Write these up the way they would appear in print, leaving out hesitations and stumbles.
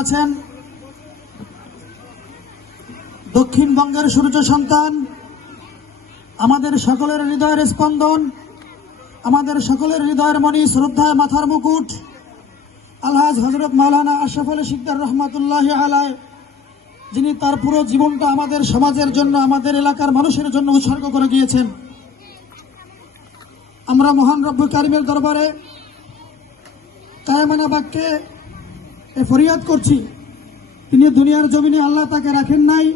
আছেন দক্ষিণবঙ্গের সূর্য সন্তান, আমাদের সকলের হৃদয়ের স্পন্দন, আমাদের সকলের হৃদয়ের মণি, শ্রদ্ধায় মাথার মুকুট, আলহাজ হযরত মাওলানা আশরাফ আলী শিকদার রহমাতুল্লাহি আলাইহি, যিনি তার পুরো জীবনটা আমাদের সমাজের জন্য, আমাদের এলাকার মানুষের জন্য উৎসর্গ করে গিয়েছেন। আমরা মহান রব্বুল কারীমের দরবারে কায়মানা বাক্যে ফরিয়াদ করছি, তিনি দুনিয়ার জমিনে আল্লাহ তাকে রাখেন নাই,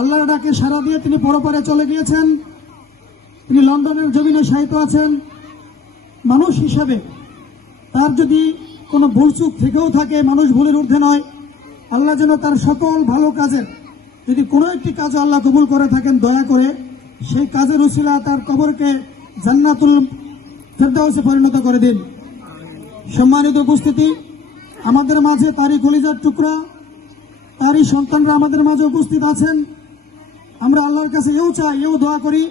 আল্লাহর ডাকে সাড়া দিয়ে তিনি পরপারে চলে গিয়েছেন। তিনি লন্ডনের জমিনে শায়িত আছেন। মানুষ হিসাবে তার যদি কোনো ভুলচুক থেকেও থাকে, মানুষ ভুলের ঊর্ধ্বে নয়। আল্লাহ যেন তার সকল ভালো কাজের যদি কোনো একটি কাজও আল্লাহ কবুল করে থাকেন, দয়া করে সেই কাজের উসিলা তার কবরকে জান্নাতুল ফেরদাউসে পরিণত করে দিন। সম্মানিত উপস্থিতি, আমাদের মাঝে তারই কলিজার টুকরা, তারই সন্তানরা আমাদের মাঝে উপস্থিত আছেন। আমরা আল্লাহর কাছে এও চাই, এও দোয়া করি,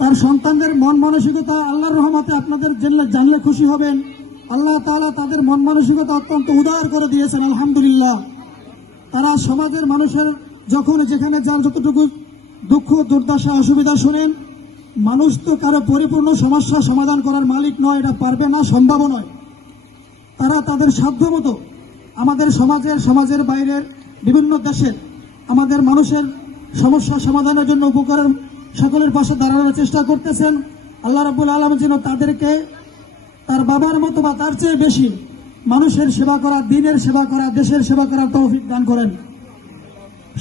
তার সন্তানদের মন মানসিকতা আল্লাহর রহমতে আপনাদের জানলে খুশি হবেন। আল্লাহ তাআলা তাদের মন মানসিকতা অত্যন্ত উদার করে দিয়েছেন, আলহামদুলিল্লাহ। তারা সমাজের মানুষের যখন যেখানে যার যতটুকু দুঃখ দুর্দশা অসুবিধা শুনেন, মানুষ তো কারো পরিপূর্ণ সমস্যা সমাধান করার মালিক নয়, এটা পারবে না, সম্ভব নয়। তারা তাদের সাধ্যমতো আমাদের সমাজের বাইরের বিভিন্ন দেশের আমাদের মানুষের সমস্যা সমাধানের জন্য উপকারের সকলের পাশে দাঁড়ানোর চেষ্টা করতেছেন। আল্লাহ রাব্বুল আলামিন যেন তাদেরকে তার বাবার মতো বা তার চেয়ে বেশি মানুষের সেবা করা, দ্বীনের সেবা করা, দেশের সেবা করার তৌফিক দান করেন।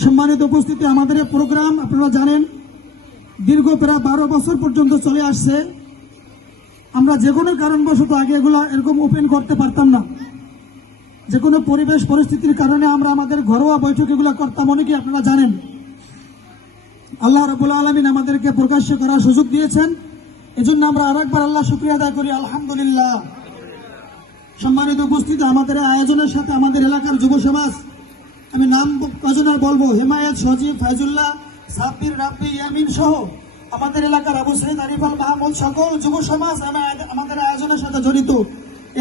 সম্মানিত উপস্থিতি, আমাদের এই প্রোগ্রাম আপনারা জানেন দীর্ঘ প্রায় 12 বছর পর্যন্ত চলে আসছে। আমরা যে কোনো কারণবশত আগে এগুলো এরকম ওপেন করতে পারতাম না। যে কোনো পরিবেশ পরিস্থিতির কারণে আমরা আমাদের ঘরোয়া বৈঠক এগুলো করতাম, অনেকে আপনারা জানেন। আল্লাহ রাব্বুল আলামিন আমাদেরকে প্রকাশ্য করার সুযোগ দিয়েছেন, এজন্য আমরা আরেকবার আল্লাহ শুকরিয়া আদায় করি, আলহামদুলিল্লাহ। সম্মানিত উপস্থিতি, আমাদের আয়োজনের সাথে আমাদের এলাকার যুব সমাজ, আমি নাম কজনের বলবো, হেমায়েত, সজীব, ফাইজুল্লাহ, সাব্বির, রাব্বি, ইয়ামিন সহ আমাদের এলাকার আবু সাইদ, আরিফাল, মাহমুদ, সকল যুব সমাজ আমাদের আয়োজনের সাথে জড়িত।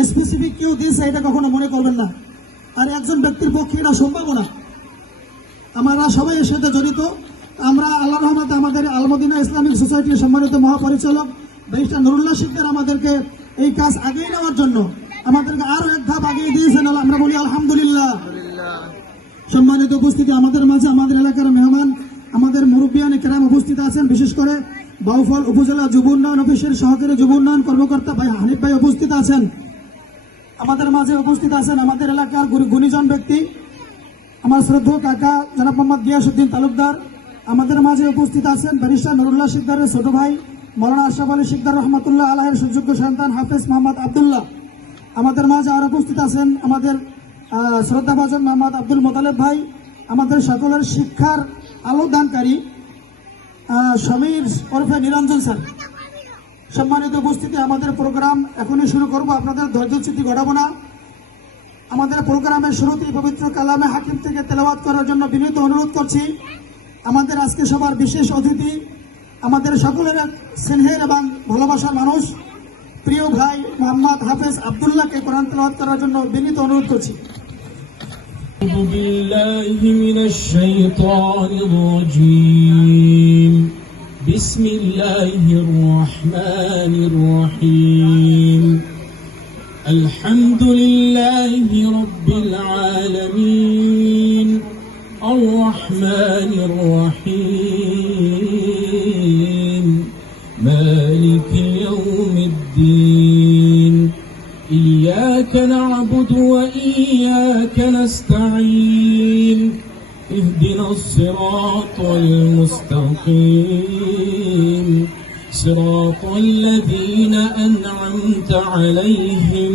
স্পেসিফিক কেউ দিয়েছে এটা কখনো মনে করবেন না, আর একজন ব্যক্তির পক্ষে এটা সম্ভব না। আমরা সবাই এর সাথে জড়িত। আমরা আল্লাহ রহমতে আমাদের আলমদিনা ইসলামিক সোসাইটির সম্মানিত মহাপরিচালক ব্যারিস্টার নুরুল্লাহ শিকদার আমাদেরকে এই কাজ আগিয়ে নেওয়ার জন্য আমাদেরকে আরো এক ধাপ আগিয়ে দিয়েছেন, আমরা বলি আলহামদুলিল্লাহ। সম্মানিত উপস্থিতি, আমাদের মাঝে আমাদের এলাকার মেহমান, আমাদের মুরব্বিয়ানে কেরাম উপস্থিত আছেন। বিশেষ করে বাউফল উপজেলা যুব উন্নয়ন অফিসের সহকারী যুব উন্নয়ন কর্মকর্তা ভাই হানিফ ভাই উপস্থিত আছেন। আমাদের মাঝে উপস্থিত আছেন আমাদের এলাকার গুণীজন ব্যক্তি, আমার শ্রদ্ধেয় কাকা জনাব মোহাম্মদ গিয়াসউদ্দিন তালুকদার। আমাদের মাঝে উপস্থিত আছেন ব্যারিস্টার নুরুল্লাহ শিকদারের ছোট ভাই মাওলানা আশরাফ আলী শিকদার রহমাতুল্লাহ আলাইহির সুযোগ্য সন্তান হাফেজ মোহাম্মদ আব্দুল্লাহ। আমাদের মাঝে আরো উপস্থিত আছেন আমাদের শ্রদ্ধাভাজন মোহাম্মদ আব্দুল মোতালেব ভাই, আমাদের সকলের শিক্ষার আলোদানকারী সমীর ওরফে নিরঞ্জন স্যার। সম্মানিত উপস্থিতি, আমাদের প্রোগ্রাম এখনই শুরু করব, আপনাদের ধৈর্যচ্যুতি ঘটাবো না। আমাদের প্রোগ্রামের শুরুতেই পবিত্র কালামে হাকিম থেকে তেলাওয়াত করার জন্য বিনীত অনুরোধ করছি। আমাদের আজকে সবার বিশেষ অতিথি, আমাদের সকলের স্নেহের এবং ভালোবাসার মানুষ, প্রিয় ভাই মোহাম্মদ হাফেজ আব্দুল্লাহকে কোরআন তেলাওয়াত করার জন্য বিনীত অনুরোধ করছি। أعوذ بالله من الشيطان الرجيم. بسم الله الرحمن الرحيم. الحمد لله رب العالمين الرحمن الرحيم مالك يوم الدين. إياك نعبد وإياك نستعين. اهدنا الصراط المستقيم صراط الذين أنعمت عليهم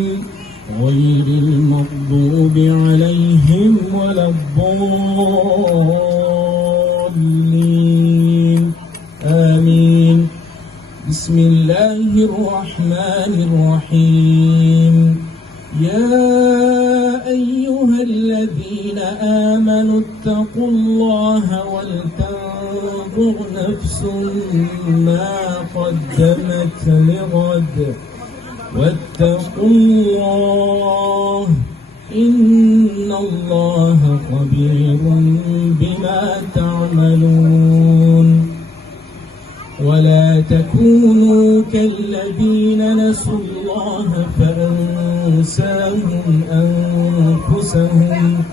غير المغضوب عليهم ولا الضالين. آمين. بسم الله الرحمن الرحيم. يا أيها الذين آمنوا اتقوا الله ولتنظر نفس ما قدمت لغد واتقوا الله إن الله خبير بما تعملون ولا تكونوا كالذين نسوا الله فأنساهم أنفسهم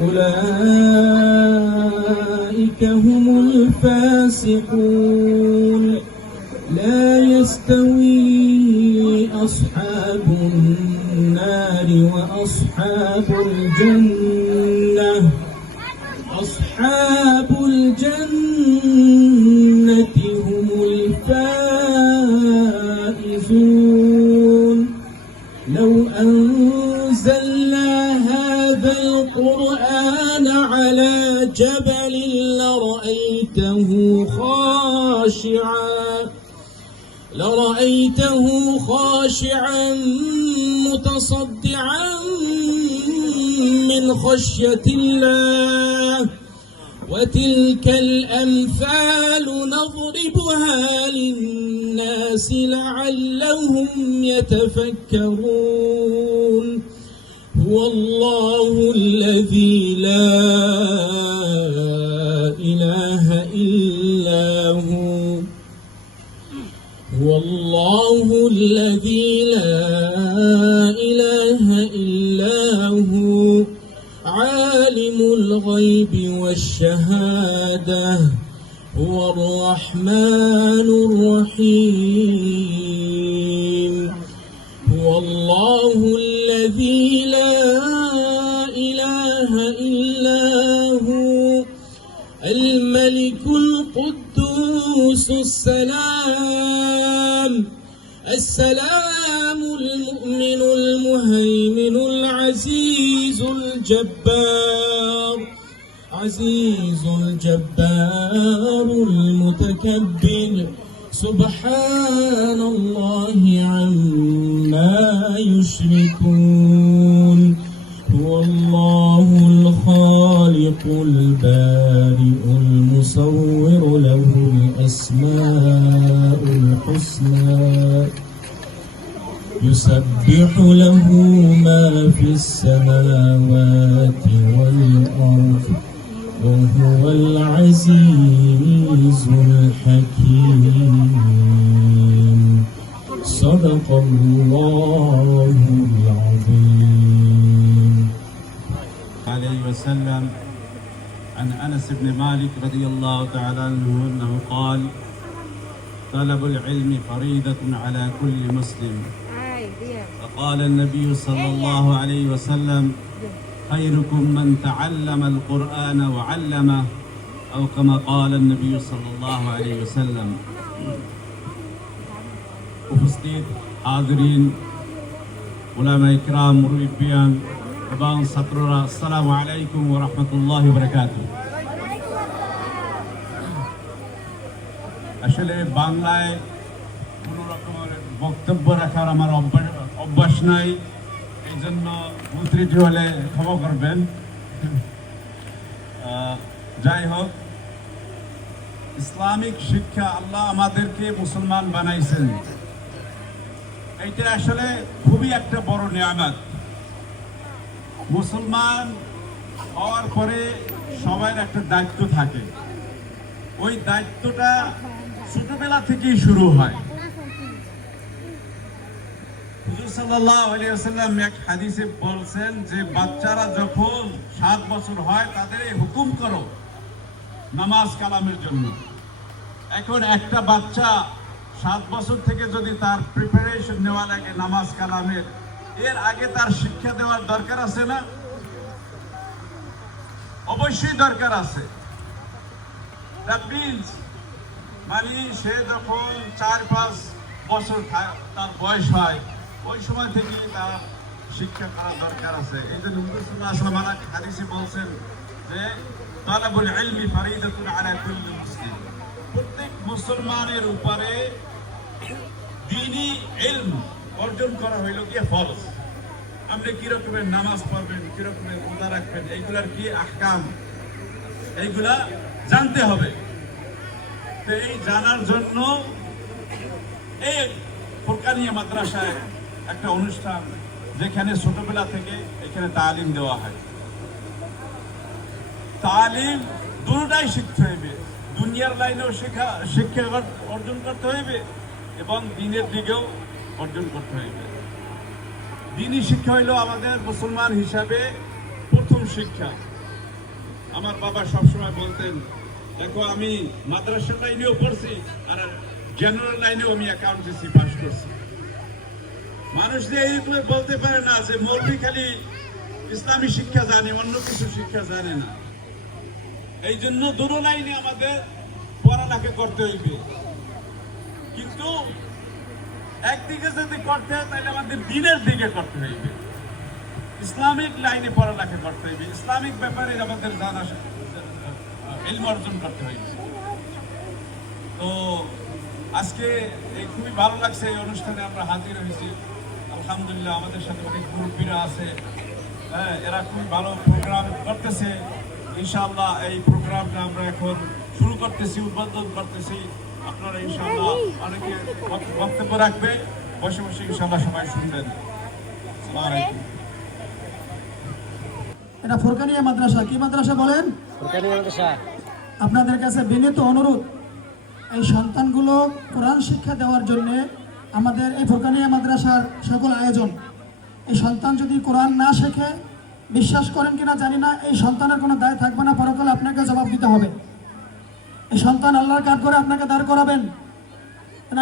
أولئك هم الفاسقون لا يستوي أصحاب النار وأصحاب الجنة أصحاب الجنة هم الفائزون لو أنزلنا هذا القرآن على جبل لرأيته خاشعا متصدعا من خشية الله وتلك الأمثال نضربها للناس لعلهم يتفكرون هو الله الذي لا إله إلا هو الله الذي لا إله إلا هو عالم الغيب والشهادة هو الرحمن الرحيم هو الله الذي لا إله إلا هو الملك القدوس السلام المؤمن المهيمن العزيز الجبار المتكبر سبحان الله عما يشركون هو الله الخالق البارئ المصور له الأسماء الحسنى يسبح له ما في السماوات والأرض وهو العزيز الحكيم صدق الله العظيم عليه وسلم عن أنس بن مالك رضي الله تعالى عنه أنه قال طلب العلم فريضة على كل مسلم فقال النبي صلى الله عليه وسلم خيركم من تعلم القرآن وعلمه أو كما قال النبي صلى الله عليه وسلم উপস্থিত হাজরিন উলামা ইকরাম মুরব্বিয়ান এবং ছাত্ররা আসসালামু আলাইকুম ওয়া রাহমাতুল্লাহি ওয়া বারাকাতুহু আসলে বাংলায় কোনো রকমের বক্তব্য রাখার আমার অভ্যাস নাই এই জন্য ভুল ত্রুটি হলে ক্ষমা করবেন যাই হোক ইসলামিক শিক্ষা আল্লাহ আমাদেরকে মুসলমান বানাইছেন এইটা আসলে খুবই একটা বড় নিয়ামত মুসলমান হওয়ার পরে সবার একটা দায়িত্ব থাকে ওই দায়িত্বটা ছোটবেলা থেকেই শুরু হয় হুজুর সাল্লাল্লাহু আলাইহি ওয়াসাল্লাম এক হাদিসে বলছেন যে বাচ্চারা যখন 7 বছর হয় তাদের হুকুম করো নামাজ কালামের জন্য এখন একটা বাচ্চা 7 বছর থেকে যদি তার প্রিপারেশন নেওয়া লাগে নামাজ কালামের এর আগে তার শিক্ষা দেওয়ার দরকার আছে না অবশ্যই দরকার আছে দ্যাট মিন্স মানে সে যখন 4-5 বছর তার বয়স হয় ওই সময় থেকে তার শিক্ষা করার দরকার আছে এই জন্য হুজুর সাল্লাল্লাহু আলাইহি ওয়াসাল্লাম হাদিসে বলছেন যে তালাবুল ইলমি ফরিদাতুন আলা কুল্লি মুসলিম প্রত্যেক মুসলমানের উপরে দ্বীনি ইলম অর্জন করা হইল কি ফরজ আপনি কি রকমের নামাজ পড়বেন কি রকমের রোজা রাখবেন এইগুলার কি আহকাম এইগুলা জানতে হবে তো এই জানার জন্য এই ফুরকানিয়া মাদ্রাসায় একটা অনুষ্ঠান যেখানে ছোটবেলা থেকে এখানে তালিম দেওয়া হয়। তালিম দুটোটাই শিখতে হইবে, দুনিয়ার লাইনেও শিক্ষা অর্জন করতে হইবে এবং দিনের দিকেও অর্জন করতে হইবে। দিনই শিক্ষা হইল আমাদের মুসলমান হিসাবে প্রথম শিক্ষা। আমার বাবা সবসময় বলতেন, দেখো আমি মাদ্রাসা লাইনেও পড়ছি আর জেনারেল লাইনেও আমি অ্যাকাউন্টেন্সি পাস করছি। মানুষ যে এইগুলো বলতে পারে না যে মৌলভী খালি ইসলামী শিক্ষা জানে, অন্য কিছু শিক্ষা জানে না। এই জন্য দুটো লাইনে আমাদের পড়ালেখা করতে হইবে, কিন্তু একদিকে যদি করতে হয় তাহলে আমাদের দিনের দিকে করতে হইবে, ইসলামিক লাইনে পড়ালেখা করতে হইবে, ইসলামিক ব্যাপারে আমাদের জানা ইলম অর্জন করতে হইবে। তো আজকে এই খুবই ভালো লাগছে, এই অনুষ্ঠানে আমরা হাজির হয়েছি। আলহামদুলিল্লাহ আমাদের সাথে অনেক মুরব্বীরা আছে, হ্যাঁ, এরা খুবই ভালো প্রোগ্রাম করতেছে। ইনশাআল্লাহ এই প্রোগ্রামটা আমরা এখন শুরু করতেছি, উদ্বোধন করতেছি। আপনারা ইনশাআল্লাহ অনেকে বক্তব্য রাখবে, বসে বসে ইনশাআল্লাহ সবাই শুনবেন। আসসালামু আলাইকুম। এটা ফুরকানিয়া মাদ্রাসা। কি মাদ্রাসা বলেন? ফুরকানিয়া মাদ্রাসা। আপনাদের কাছে বিনীত অনুরোধ, এই সন্তানগুলো কোরআন শিক্ষা দেওয়ার জন্য আমাদের এই ফুরকানিয়া মাদ্রাসার সকল আয়োজন। এই সন্তান যদি কোরআন না শেখে, বিশ্বাস করেন কিনা জানি না, এই সন্তানের কোনো দায় থাকবে না, পরকালে আপনাকে জবাব দিতে হবে। এই সন্তান আল্লাহর কাজ করে আপনাকে দাঁড় করাবেন।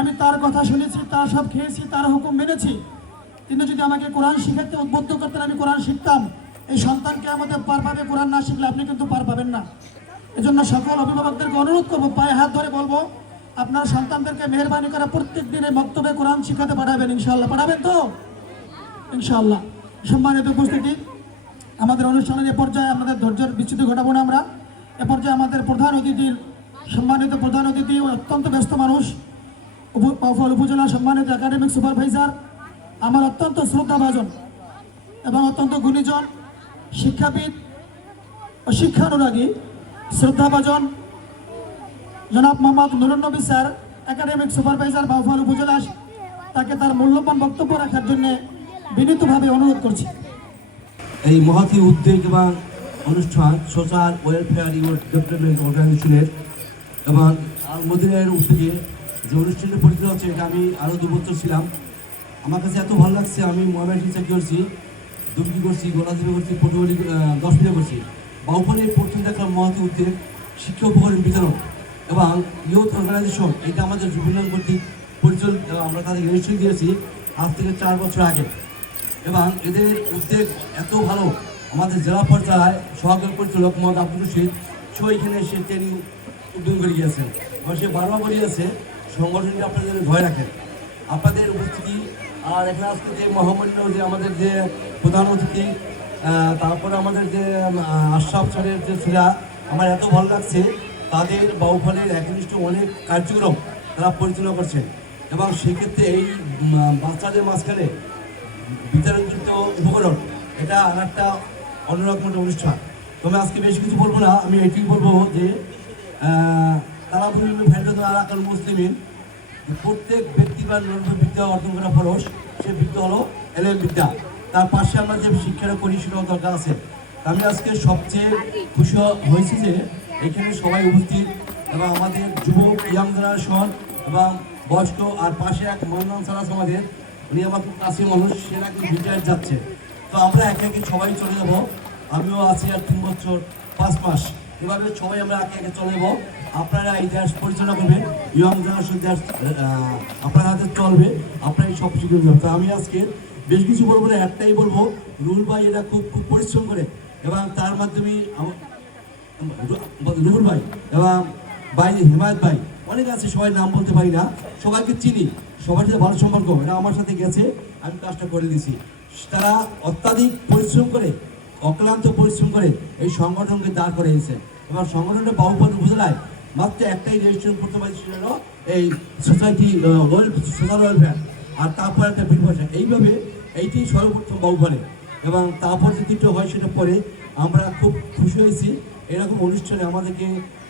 আমি তার কথা শুনেছি, তার সব খেয়েছি, তার হুকুম মেনেছি। তিনি যদি আমাকে কোরআন শিখাতে উদ্বুদ্ধ করতেন, আমি কোরআন শিখতাম। এই সন্তানকে আমাদের পার পাবে, কোরআন না শিখলে আপনি কিন্তু পার পাবেন না। এজন্য সকল অভিভাবকদেরকে অনুরোধ করবো, পায়ে হাত ধরে বলবো, আপনার সন্তানদেরকে মেহরবানি করে প্রত্যেক দিনে মক্তবে কোরআন শিখাতে পাঠাবেন। ইনশাআল্লাহ পাঠাবেন তো? ইনশাআল্লাহ। সম্মানিত উপস্থিতি, আমাদের অনুষ্ঠানের এ পর্যায়ে আমাদের ধৈর্যের বিচ্যুতি ঘটাবো না আমরা। এ পর্যায়ে আমাদের প্রধান অতিথির, সম্মানিত প্রধান অতিথি অত্যন্ত ব্যস্ত মানুষ, বাউফল উপজেলার সম্মানিত একাডেমিক সুপারভাইজার, আমার অত্যন্ত শ্রদ্ধাভাজন এবং অত্যন্ত গুণীজন, শিক্ষাবিদ ও শিক্ষানুরাগী, শ্রদ্ধাভাজন জনাব মোহাম্মদ নুরুন নবী স্যার, একাডেমিক সুপারভাইজার বাউফল উপজেলা, তাকে তার মূল্যবান বক্তব্য রাখার জন্য বিনীতভাবে অনুরোধ করছি। এই মহতী উদ্যোগ এবং অনুষ্ঠান সোশ্যাল ওয়েলফেয়ার ডেভেলপমেন্ট অর্গানাইজেশনের এবং আল-মদিনার উদ্যোগে যে অনুষ্ঠানটি পরিচালিত হচ্ছে, এটা আমি আরও 2 বছর ছিলাম। আমার কাছে এত ভালো লাগছে, আমি মোহামেডান চাকরি করছি, দুর্গি করছি, গোলাদিবি করছি, পটুয়ালি 10 মিনিট করছি। বাউফলের প্রথম দেখা মহতী উদ্যোগ শিক্ষা উপকরণ বিতরণ এবং ইউথ অর্গানাইজেশন, এটা আমাদের যুবলীগ কর্তৃক পরিচালিত। আমরা তাদের রেজিস্ট্রেশন দিয়েছি আজ থেকে 4 বছর আগে এবং এদের উদ্যোগ এত ভালো। আমাদের জেলা পর্যায়ে সহকারী পরিচালক মোহাম্মদ আব্দুল রশিদ সে এখানে সে ট্রেনিং উদ্যোগ করে গিয়েছেন এবং সে বারবার বলিয়েছে সংগঠনটি আপনাদের ভয় রাখেন, আপনাদের উপস্থিতি। আর এখানে আজকে যে মহামান্য যে আমাদের যে প্রধান অতিথি, তারপরে আমাদের যে আশরাফ স্যারের যে ছেলেরা, আমার এত ভালো লাগছে। তাদের বাউফলের একনিষ্ঠ অনেক কার্যক্রম তারা পরিচালনা করছেন এবং সেক্ষেত্রে এই বাচ্চাদের মাঝখানে বিতরণযুক্ত উপকরণ, এটা আর একটা অন্যরকম একটা অনুষ্ঠান। তবে আজকে বেশি কিছু বলবো না, আমি এটুকু বলবো যে তারা আলাকাল মুসলিমিন, প্রত্যেক ব্যক্তি বা বিদ্যা অর্জন করা ফরজ। সে বিদ্যা হলো এলএম বিদ্যা, তার পাশে আমরা যে শিক্ষাটা করি সেটাও দরকার আছে। আমি আজকে সবচেয়ে খুশি হয়েছি যে এখানে সবাই উপস্থিত এবং আমাদের যুবক ইয়াং জেনারেশন এবং বয়স্ক, আর পাশে এক মন্দান সারাস আমাদের, উনি আমার খুব কাছের মানুষ, সে নাকি রিটায়ার যাচ্ছে। তো আমরা একে একে সবাই চলে যাব, আমিও আছি আর 3 বছর 5 মাস, এভাবে সবাই আমরা একে একে চলে যাবো। আপনারা এই দেশ পরিচালনা করবেন, ইয়ং জেনারেশন দেশ আপনার হাতে চলবে, আপনারা এই সব শিখে যাবেন। তো আমি আজকে বেশ কিছু বলবো না, একটাই বলবো, রুল ভাই এরা খুব পরিশ্রম করে এবং তার মাধ্যমে রুহুল ভাই এবং ভাই হেমায়ত ভাই অনেক আছে, সবাই নাম বলতে পারি না, সবাইকে চিনি, সবার সাথে ভালো সম্পর্ক। এরা আমার সাথে গেছে, আমি কাজটা করে দিয়েছি। তারা অত্যাধিক পরিশ্রম করে, অক্লান্ত পরিশ্রম করে এই সংগঠনকে দাঁড় করিয়েছে এবং সংগঠনটা বাউফল উপজেলায় মাত্র একটাই রেজিস্ট্রেশন করতে পারছি, সেটা হলো এই সোসাইটি সোশ্যাল ওয়েলফেয়ার, আর তারপর একটা বিভাষা। এইভাবে এইটি সর্বপ্রথম বাউফলে এবং তারপর যে 3টা হয় সেটা পরে। আমরা খুব খুশি হয়েছি এরকম অনুষ্ঠানে আমাদেরকে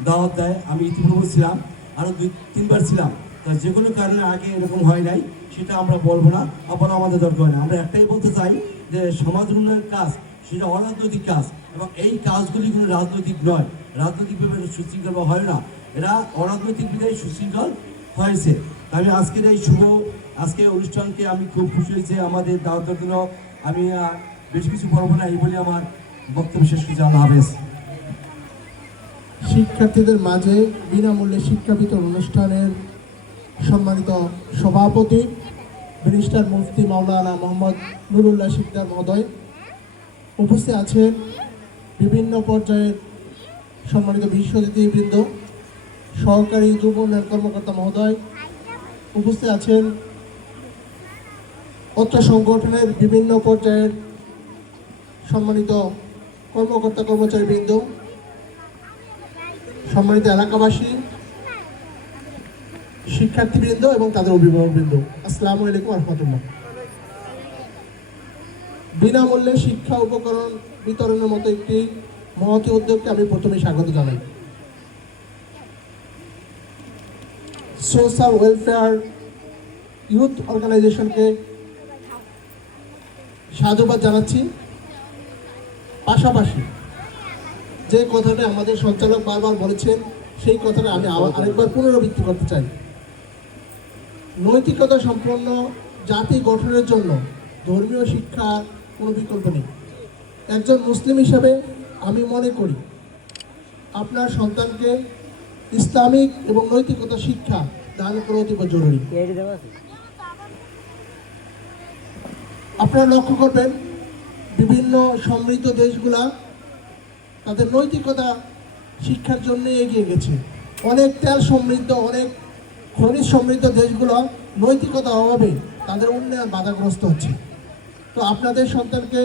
দাওয়াত দেয়। আমি ইতিপূর্বে ছিলাম, আরও 2-3 বার ছিলাম, তা যে কোনো কারণে আগে এরকম হয় নাই সেটা আমরা বলবো না, আবার আমাদের দরকার হয় না। আমরা একটাই বলতে চাই যে সমাজ উন্নয়নের কাজ সেটা অরাজনৈতিক কাজ, এবং এই কাজগুলি কোনো রাজনৈতিক নয়, রাজনৈতিকভাবে সুশৃঙ্খল হয় না, এরা অরাজনৈতিক বিধায় সুশৃঙ্খল হয়েছে। আমি আজকের এই আজকের অনুষ্ঠানকে আমি খুব খুশি হয়েছে আমাদের দাওয়াতের জন্য। আমি বেশি কিছু বলবো না, এই বলে আমার বক্তব্য শেষ করছি। আল্লাহ হাফেজ। শিক্ষার্থীদের মাঝে বিনামূল্যে শিক্ষা বিতরণ অনুষ্ঠানের সম্মানিত সভাপতি ব্যারিস্টার মুফতি মাওলানা মোহাম্মদ নুরুল্লাহ শিকদার মহোদয়, উপস্থিত আছেন বিভিন্ন পর্যায়ের সম্মানিত বিশিষ্ট অতিথিবৃন্দ, সহকারী যুব উন্নয়ন কর্মকর্তা মহোদয়, উপস্থিত আছেন অত্র সংগঠনের বিভিন্ন পর্যায়ের সম্মানিত কর্মকর্তা কর্মচারীবৃন্দ, সম্মানিত এলাকাবাসী, শিক্ষার্থীবৃন্দ এবং তাদের অভিভাবকবৃন্দ, আসসালামু আলাইকুম রহমতুল্লাহ। বিনামূল্যে শিক্ষা উপকরণ বিতরণের মতো একটি মহতী উদ্যোগকে আমি প্রথমে স্বাগত জানাই। সোশ্যাল ওয়েলফেয়ার ইউথ অর্গানাইজেশনকে সাধুবাদ জানাচ্ছি। পাশাপাশি যে কথাটা আমাদের সঞ্চালক বারবার বলেছেন সেই কথাটা আমি আরেকবার পুনরাবৃত্তি করতে চাই। নৈতিকতা সম্পন্ন জাতি গঠনের জন্য ধর্মীয় শিক্ষার কোনো বিকল্প নেই। একজন মুসলিম হিসাবে আমি মনে করি আপনার সন্তানকে ইসলামিক এবং নৈতিকতা শিক্ষা দান করা অতীব জরুরি। আপনারা লক্ষ্য করবেন বিভিন্ন সমৃদ্ধ দেশগুলা তাদের নৈতিকতা শিক্ষার জন্য এগিয়ে গেছে। অনেক তেল সমৃদ্ধ, অনেক খনিজ সমৃদ্ধ দেশগুলো নৈতিকতার অভাবে তাদের উন্নয়ন বাধাগ্রস্ত হচ্ছে। তো আপনাদের সন্তানকে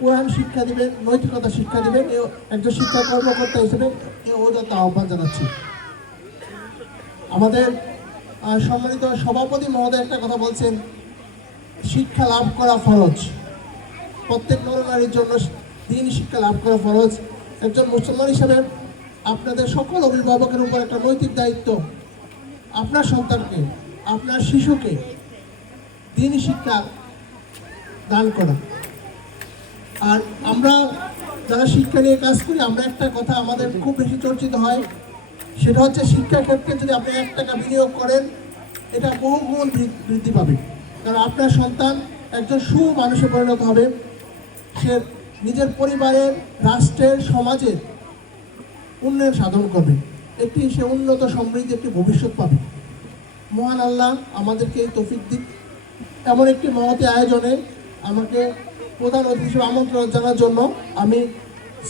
কোরআন শিক্ষা দিবেন, নৈতিকতা শিক্ষা দিবেন, একজন শিক্ষা কর্মকর্তা হিসেবে ওদের আহ্বান জানাচ্ছি। আমাদের সম্মানিত সভাপতি মহোদয় একটা কথা বলছেন, শিক্ষা লাভ করা ফরজ। প্রত্যেক নরনারীর জন্য দিন শিক্ষা লাভ করা ফরজ। একজন মুসলমান হিসেবে আপনাদের সকল অভিভাবকের উপর একটা নৈতিক দায়িত্ব আপনার সন্তানকে, আপনার শিশুকে দিন শিক্ষা দান করা। আর আমরা যারা শিক্ষা নিয়ে কাজ করি, আমরা একটা কথা আমাদের খুব বেশি চর্চিত হয়, সেটা হচ্ছে শিক্ষা ক্ষেত্রে যদি আপনি 1 টাকা বিনিয়োগ করেন এটা বহুগুণ বৃদ্ধি পাবে। কারণ আপনার সন্তান একজন সুমানুষে পরিণত হবে, সে নিজের পরিবারের, রাষ্ট্রের, সমাজের উন্নয়ন সাধন করবে, সে উন্নত সমৃদ্ধ একটি ভবিষ্যৎ পাবে। মহান আল্লাহ আমাদেরকে এই তৌফিক দিক। এমন একটি মহতী আয়োজনে আমাকে প্রধান অতিথি হিসেবে আমন্ত্রণ জানার জন্য আমি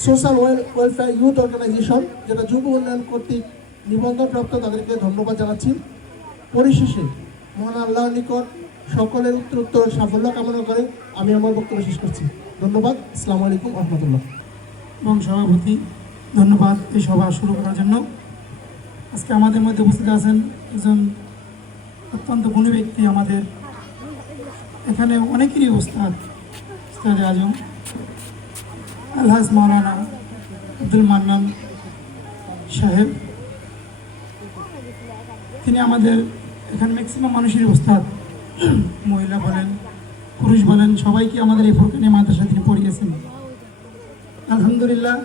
সোশ্যাল ওয়েলফেয়ার ইউথ অর্গানাইজেশন, যেটা যুব উন্নয়ন কর্তৃক নিবন্ধনপ্রাপ্ত, তাদেরকে ধন্যবাদ জানাচ্ছি। পরিশেষে মহান আল্লাহর নিকট সকলের উত্তর সাফল্য কামনা করে আমি আমার বক্তব্য শেষ করছি। ধন্যবাদ। আসসালামু আলাইকুম রহমতুল্লাহ। এবং সভাপতি ধন্যবাদ এই সভা শুরু করার জন্য। আজকে আমাদের মধ্যে উপস্থিত আছেন একজন অত্যন্ত গুণী ব্যক্তি, আমাদের এখানে অনেকেরই উস্তাদ আজম আলহাজ মাওলানা আব্দুল মান্নান সাহেব। তিনি আমাদের এখানে ম্যাক্সিমাম মানুষেরই উস্তাদ, মহিলা বলেন, পুরুষ বলেন, সবাইকে আমাদের এই ফোরকানি মাদ্রাসা তিনি পড়িয়েছেন। আলহামদুলিল্লাহ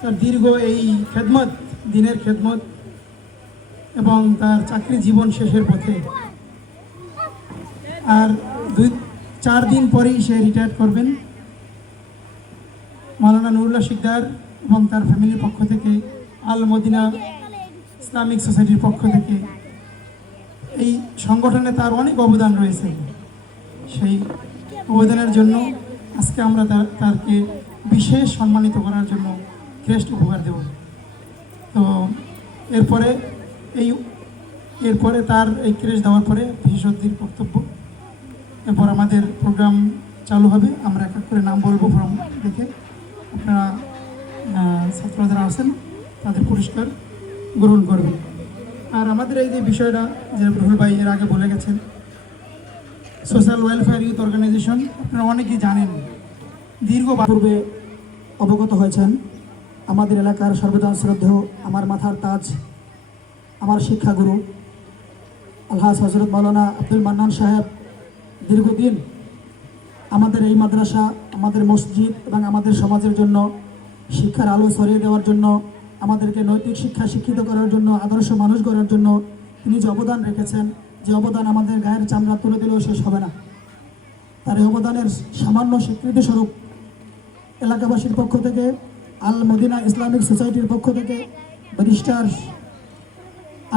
তার দীর্ঘ এই খেদমত, দিনের খেদমত এবং তার চাকরি জীবন শেষের পথে। আর 2-4 দিন পরেই সে রিটায়ার করবেন। মাওলানা নুরুল্লাহ শিকদার এবং তার ফ্যামিলির পক্ষ থেকে, আল মদিনা ইসলামিক সোসাইটির পক্ষ থেকে, এই সংগঠনে তার অনেক অবদান রয়েছে। সেই অবদানের জন্য আজকে আমরা তাকে বিশেষ সম্মানিত করার জন্য ক্রেস্ট উপহার দেব। তো এরপরে তার এই ক্রেস্ট দেওয়ার পরে বিশেষজ্ঞের বক্তব্য, এরপর আমাদের প্রোগ্রাম চালু হবে। আমরা এক এক করে নাম বলবো, ফর্ম দেখে আপনারা ছাত্ররা যারা আছেন তাদের পুরস্কার গ্রহণ করবেন। আর আমাদের এই যে বিষয়টা, যে রুহুল ভাই এর আগে বলে গেছেন, সোশ্যাল ওয়েলফেয়ার ইউথ অর্গানাইজেশন আপনারা অনেকেই জানেন, দীর্ঘ পূর্বে অবগত হয়েছেন। আমাদের এলাকার সর্বজন শ্রদ্ধেয়, আমার মাথার তাজ, আমার শিক্ষাগুরু আলহাজ হজরত মাওলানা আব্দুল মান্নান সাহেব দীর্ঘদিন আমাদের এই মাদ্রাসা, আমাদের মসজিদ এবং আমাদের সমাজের জন্য শিক্ষার আলো ছড়িয়ে দেওয়ার জন্য, আমাদেরকে নৈতিক শিক্ষা শিক্ষিত করার জন্য, আদর্শ মানুষ গড়ার জন্য তিনি যে অবদান রেখেছেন, যে অবদান আমাদের গায়ের চামড়া তুলে দিলেও শেষ হবে না। তার এই অবদানের সামান্য স্বীকৃতি স্বরূপ এলাকাবাসীর পক্ষ থেকে, আল মদিনা ইসলামিক সোসাইটির পক্ষ থেকে, ব্যারিস্টার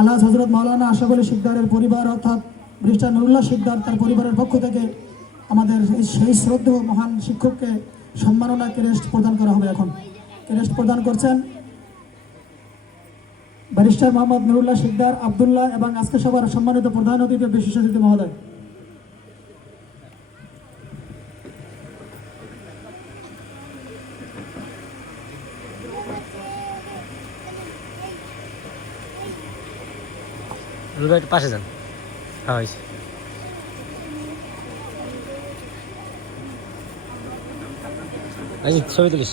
আলহাজ হজরত মাওলানা আশরাফ আলী শিকদারের পরিবার অর্থাৎ ব্যারিস্টার নুরুল্লাহ শিকদার তার পরিবারের পক্ষ থেকে আমাদের সেই শ্রদ্ধেয় মহান শিক্ষককে সম্মাননা ক্রেস্ট প্রদান করা হবে। এখন ক্রেস্ট প্রদান করছেন ব্যারিস্টার মোহাম্মদ নুরুল্লাহ শিকদার আব্দুল্লাহ এবং আজকে সবার সম্মানিত প্রধান অতিথি বিশিষ্ট অতিথি মহোদয়। রুবের পাশে যান। হ্যাঁ হয়েছে। ছবি তুলিস।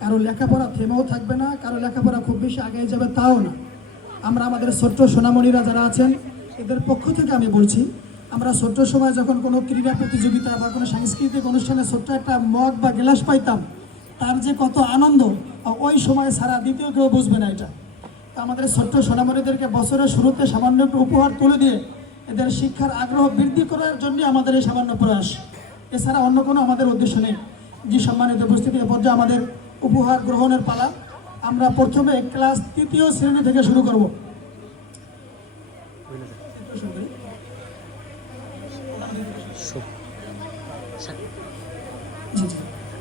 কারো লেখাপড়া থেমেও থাকবে না, কারো লেখাপড়া খুব বেশি আগে যাবে তাও না। আমরা আমাদের ছোট্ট সোনামণিরা যারা আছেন এদের পক্ষ থেকে আমি বলছি, আমরা ছোট্ট সময় যখন কোনো ক্রীড়া প্রতিযোগিতা বা কোনো সাংস্কৃতিক অনুষ্ঠানে ছোট্ট একটা মগ বা গ্লাস পাইতাম, তার যে কত আনন্দ ওই সময় সারা দ্বিতীয় কেউ বুঝবে না এটা। তো আমাদের ছোট্ট সোনামণিদেরকে বছরের শুরুতে সামান্য একটু উপহার তুলে দিয়ে এদের শিক্ষার আগ্রহ বৃদ্ধি করার জন্য আমাদের এই সামান্য প্রয়াস, এছাড়া অন্য কোনো আমাদের উদ্দেশ্য নেই। যে সম্মানিত উপস্থিতি, এ পর্যায়ে আমাদের উপহার গ্রহণের পালা। আমরা প্রথমে ক্লাস 3য় শ্রেণী থেকে শুরু করব।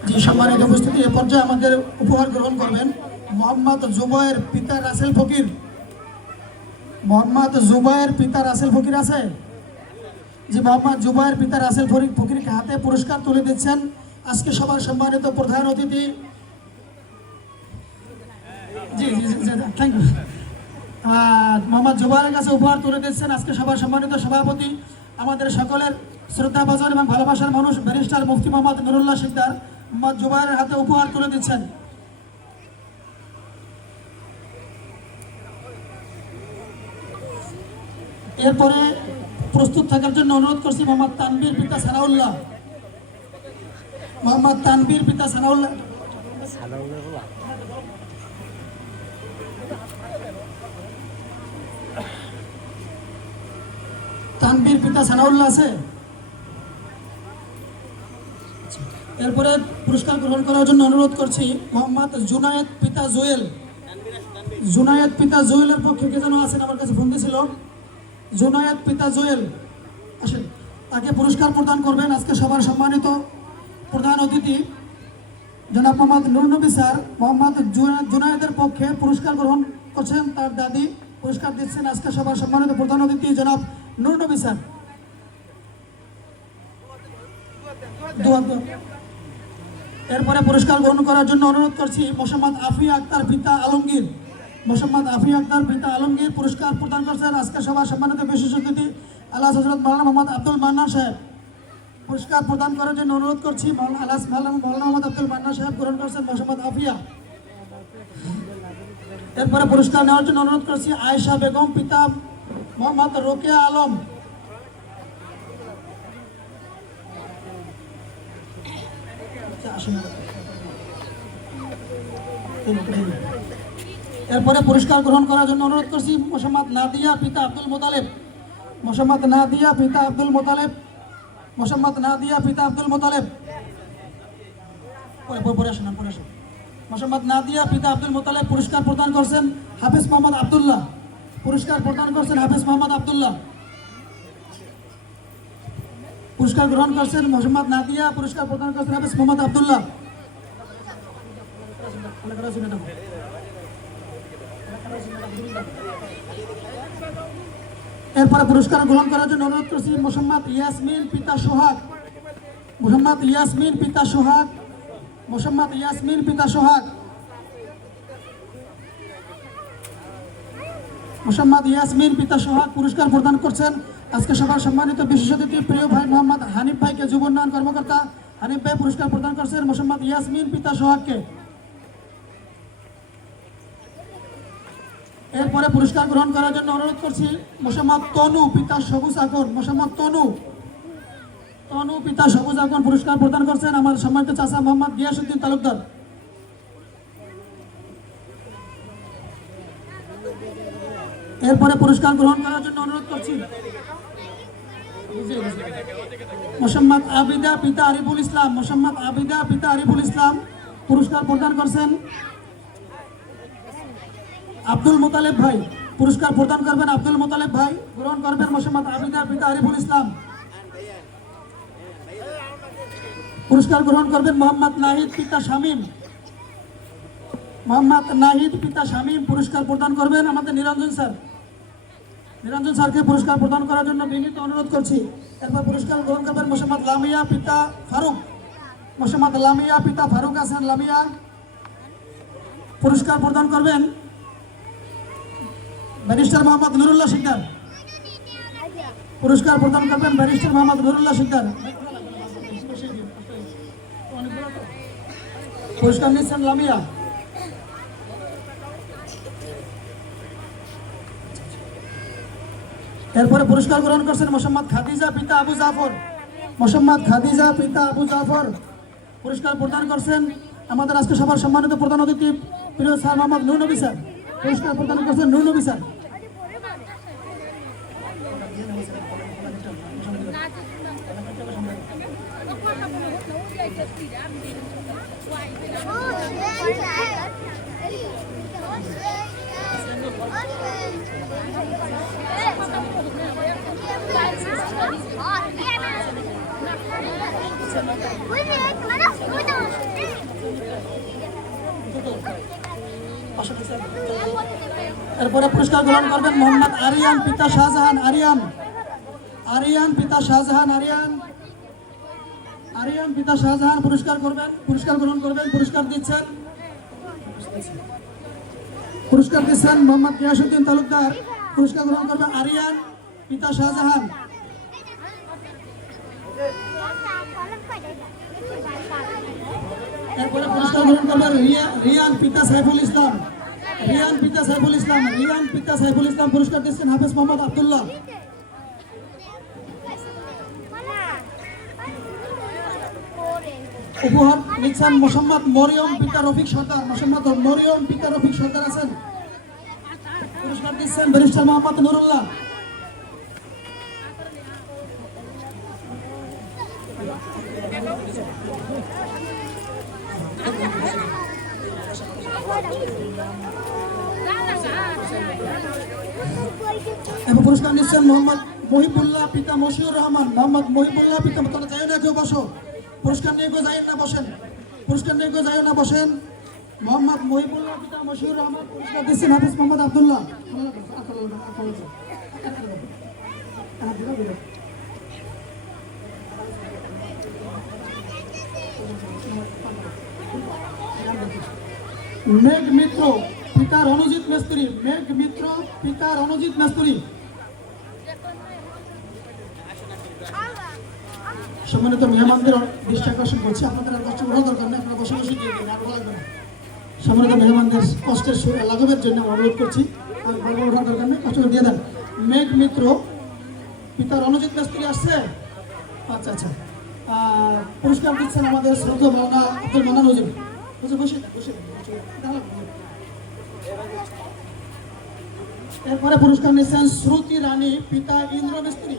যে সম্মানিত উপস্থিতি, এ পর্যায়ে আমাদের উপহার গ্রহণ করবেন মোহাম্মদ জুবায়ের পিতা রাসেল ফকির। মোহাম্মদ জুবায়ের পিতা রাসেল ফকির আছে? যে মোহাম্মদ জুবায়ের পিতা রাসেল ফকিরকে হাতে পুরস্কার তুলে দিচ্ছেন আজকে সবার সম্মানিত প্রধান অতিথি। জি জি জি থ্যাংক ইউ। মোহাম্মদ জুবায়ের কাছে উপহার তুলে দিচ্ছেন আজকে সবার সম্মানিত সভাপতি, আমাদের সকলের শ্রদ্ধাভাজন এবং ভালোবাসার মানুষ ব্যারিস্টার মুফতি মোহাম্মদ নুরুল্লাহ শিকদার মোহাম্মদ জুবায়ের হাতে উপহার তুলে দিচ্ছেন। এরপরে প্রস্তুত থাকার জন্য অনুরোধ করছি মোহাম্মদ তানবীর পিতা সানাউল্লাহ। মোহাম্মদ তানবীর পিতা সানাউল্লাহ। তানবীর পিতা সানাউল্লাহ আছে? এরপরে পুরস্কার গ্রহণ করার জন্য অনুরোধ করছি মোহাম্মদ জুনায়েদ পিতা জুয়েল। জুনায়েদ পিতা জুয়েলের পক্ষে কে যেন আছেন, আমার কাছে ফোন দিয়েছিল। জুনায়েদ পিতা জুয়েল আসেন, তাকে পুরস্কার প্রদান করবেন আজকে সবার সম্মানিত প্রধান অতিথি জনাব মোহাম্মদ নূর নবী স্যার। মোহাম্মদ জুনায়েদের পক্ষে পুরস্কার গ্রহণ করছেন তার দাদি, পুরস্কার দিচ্ছেন আজকে সবার সম্মানিত প্রধান অতিথি জনাব নূর নবী স্যার। এরপরে পুরস্কার গ্রহণ করার জন্য অনুরোধ করছি মোসাম্মদ আফিয়া আক্তার পিতা আলমগীর। মোসাম্মদ আফিয়া আক্তার পিতা আলমগীর পুরস্কার প্রদান করছেন আজকে সবার সম্মানিত বিশেষ অতিথি আলহাজ হজরত মাওলানা মোহাম্মদ আব্দুল মান্নান সাহেব। পুরস্কার প্রদান করার জন্য অনুরোধ করছি আলহাজ মাওলানা মোহাম্মদ আব্দুল মান্নান সাহেব গ্রহণ করছেন মোসাম্মদ আফিয়া। এরপরে পুরস্কার নেওয়ার জন্য অনুরোধ করছি আয়েশা বেগম পিতা মোহাম্মদ রোকেয়া আলম। এরপরে পুরস্কার গ্রহণ করার জন্য অনুরোধ করছি মোসাম্মদ নাদিয়া পিতা আব্দুল মোতালেব। মোসাম্মদ নাদিয়া পিতা আব্দুল মোতালেব। মোসাম্মদ নাদিয়া পিতা আব্দুল মোতালেব। পরে আসেন, পরে আসেন। মোহাম্মদ নাদিয়া পিতা আব্দুল মোতালেব পুরস্কার প্রদান করছেন হাফেজ মোহাম্মদ আব্দুল্লাহ। পুরস্কার প্রদান করছেন হাফেজ মোহাম্মদ আব্দুল্লাহ। পুরস্কার গ্রহণ করছেন মোহাম্মদ নাদিয়া। পুরস্কার প্রদান করছেন হাফেজ মোহাম্মদ আব্দুল্লাহ। এরপরে পুরস্কার গ্রহণ করার জন্য অনুরোধ করছি মোহাম্মদ ইয়াসমিন পিতা সোহাগ। মোহাম্মদ ইয়াসমিন পিতা সোহাগ। মোহাম্মদ ইয়াসমিন পিতা সোহাগ। মোহাম্মদ ইয়াসমিন পিতা সোহাগ পুরস্কার প্রদান করছেন আজকে সবার সম্মানিত বিশেষ অতিথি প্রিয় ভাই মোহাম্মদ হানিফ ভাইকে, যুব উন্নয়ন কর্মকর্তা হানিফ ভাই পুরস্কার প্রদান করছেন মোহাম্মদ ইয়াসমিন পিতা সোহাগকে। এরপরে পুরস্কার গ্রহণ করার জন্য অনুরোধ করছি মোহাম্মদ তনু পিতা সবুজ আকন। মোহাম্মদ তনু পিতা সবুজ আকন পুরস্কার প্রদান করছেন আমার সম্মানিত চাচা মোহাম্মদ গিয়াসউদ্দিন তালুকদার। এরপরে পুরস্কার গ্রহণ করার জন্য অনুরোধ করছি মোহাম্মদ আবিদা পিতা আরিফুল ইসলাম। মোহাম্মদ আবিদা পিতা আরিফুল ইসলাম পুরস্কার প্রদান করছেন আব্দুল মোতালেব ভাই। পুরস্কার প্রদান করবেন আব্দুল মোতালেব ভাই। গ্রহণ করবেন মোহাম্মদ আবিদা পিতা আরিফুল ইসলাম। পুরস্কার গ্রহণ করবেন মোহাম্মদ নাহিদ পিতা শামীম। মোহাম্মদ নাহিদ পিতা শামীম পুরস্কার প্রদান করবেন আমাদের নিরঞ্জন স্যার। নিরঞ্জন স্যারকে পুরস্কার প্রদান করার জন্য বিনীত অনুরোধ করছি। এরপর পুরস্কার গ্রহণ করবেন মোহাম্মদ লামিয়া পিতা ফারুক। মোহাম্মদ লামিয়া পিতা ফারুক হাসান লামিয়া পুরস্কার প্রদান করবেন ব্যারিস্টার মোহাম্মদ নুরুল্লাহ শিকদার। পুরস্কার প্রদান করবেন ব্যারিস্টার মোহাম্মদ নুরুল্লাহ শিকদার। পুরস্কার নিচ্ছেন লামিয়া। এরপরে পুরস্কার গ্রহণ করছেন মোহাম্মদ খাদিজা পিতা আবু জাফর। মোহাম্মদ খাদিজা পিতা আবু জাফর পুরস্কার প্রদান করছেন আমাদের আজকে সবার সম্মানিত প্রধান অতিথি প্রিয় স্যার মোহাম্মদ নূর নবী স্যার। পুরস্কার প্রদান করছেন নূর নবী স্যার। এরপরে পুরস্কার গ্রহণ করবেন মোহাম্মদ আরিয়ান পিতা শাহজাহান। আরিয়ান পিতা শাহজাহান। আরিয়ান পিতা শাহজাহান পুরস্কার গ্রহণ করবেন। পুরস্কার দিচ্ছেন মোহাম্মদ গিয়াসউদ্দিন তালুকদার। পুরস্কার গ্রহণ করবেন আরিয়ান পিতা শাহজাহান। এরপরে পুরস্কার গ্রহণ করবেন রিয়ান পিতা সাইফুল ইসলাম। রিয়ান পিতা সাইফুল ইসলাম পুরস্কার দিচ্ছেন হাফেজ মোহাম্মদ আব্দুল্লাহ। উপহার নিচ্ছেন মোহাম্মদ মরিয়ম পিতা রফিক সরকার। মোহাম্মদ মরিয়ম পিতা রফিক সরকার আছেন। পুরস্কার দিচ্ছেন ব্যারিস্টার মোহাম্মদ নুরুল্লাহ। এবং পুরস্কার নিচ্ছেন মোহাম্মদ মহিবুল্লাহ পিতা মশিউর রহমান। মোহাম্মদ মহিবুল্লাহ পিতা, তোমরা যাই না কেউ বসো, পুরস্কার নিয়ে কেউ যাই না বসেন, পুরস্কার নিয়ে কেউ যাই না বসেন। মোহাম্মদ মহিবুল্লাহ পিতা মশিউর রহমান পুরস্কার দিচ্ছেন হাফিজ মোহাম্মদ আব্দুল্লাহ। মেঘ মিত্র পিতা রণজিৎ মিস্ত্রি। মেঘ মিত্র পিতা রণজিৎ মিস্ত্রি। সম্মানিত মেহমানদের দৃষ্টি আকর্ষণ করছি, আপনাদের আর কষ্ট করার দরকার নেই, আপনারা বসে বসে দিয়ে দিন, আর ভালো লাগবে না। সম্মানিত মেহমানদের কষ্টের লাঘবের জন্য অনুরোধ করছি, আর ভালো ওঠার দরকার নেই, কষ্ট করে দিয়ে দেন। মেঘ মিত্র পিতা রণজিৎ মিস্ত্রি আসছে। আচ্ছা আচ্ছা, পুরস্কার দিচ্ছেন আমাদের শ্রদ্ধেয় মাওলানা আব্দুল মান্নান হুজুর। এরপরে পুরস্কার নিচ্ছেন শ্রুতি রানী পিতা ইন্দ্র মিস্ত্রি।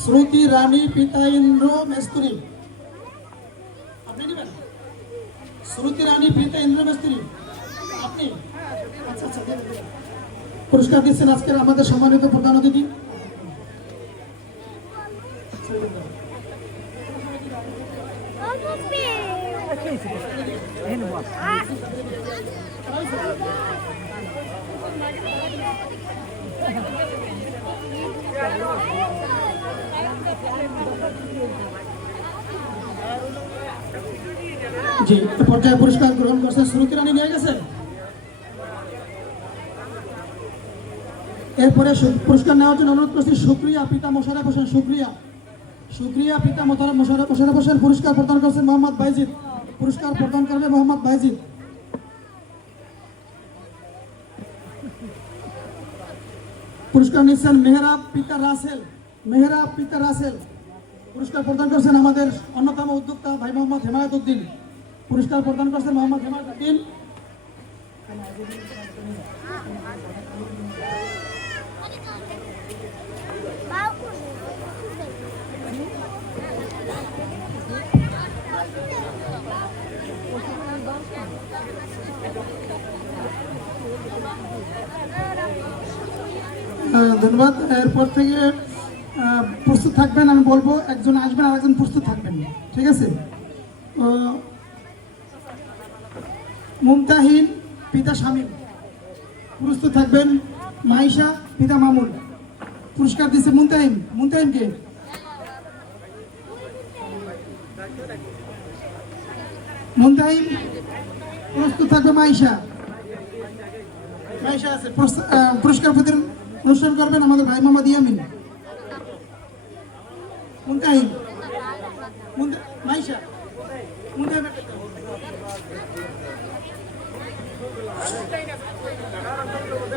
শ্রুতি রানী পিতা ইন্দ্র মিস্ত্রি, আপনি নেবেন? শ্রুতি রানী প্রীতা ইন্দ্রমিস্ত্রি আপনি আচ্ছা আচ্ছা দিন, দিন। পুরস্কার দিচ্ছেন আজকের আমাদের সম্মানিত প্রধান অতিথি। জি, পর্যায়ে পুরস্কার গ্রহণ করছেন শ্রুতি রানী নিয়ে গেছেন। এরপরে পুরস্কার নেওয়ার জন্য অনুরোধ করছি সুপ্রিয়া পিতা মোশাররফ হোসেন। সুপ্রিয়া পিতা মোশাররফ হোসেন পুরস্কার প্রদান করছেন মোহাম্মদ বাইজিদ। পুরস্কার প্রদান করবে মোহাম্মদ বাইজিদ। পুরস্কার নিচ্ছেন মেহরাব পিতা রাসেল। পুরস্কার প্রদান করছেন আমাদের অন্যতম উদ্যোক্তা ভাই মোহাম্মদ হেমায়েত উদ্দিন। পুরস্কার প্রদান করছেন মোহাম্মদ হেমায়েত উদ্দিন। ধন্যবাদ। এরপর থেকে প্রস্তুত থাকবেন, আমি বলবো একজন আসবেন আর একজন প্রস্তুত থাকবেন, ঠিক আছে? মুমতাহিন পিতা শামীম প্রস্তুত থাকবেন। মাইশা পিতা মামুন। পুরস্কার দিচ্ছে মুমতাহিনকে। মুমতাহিন প্রস্তুত থাকবে। মাইশা আছে। পুরস্কার প্রদান অনুষ্ঠান করবেন আমাদের ভাই মোহাম্মদ ইয়ামিন। মুমতাহিন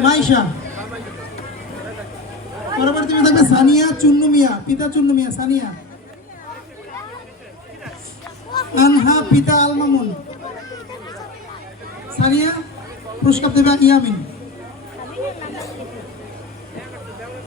মাইশা পরবর্তী থাকবে সানিয়া চুন্নু মিয়া পিতা চুন্নু মিয়া। সানিয়া। আনহা পিতা আল মামুন। সানিয়া পুরস্কার দেবে ইয়ামিন।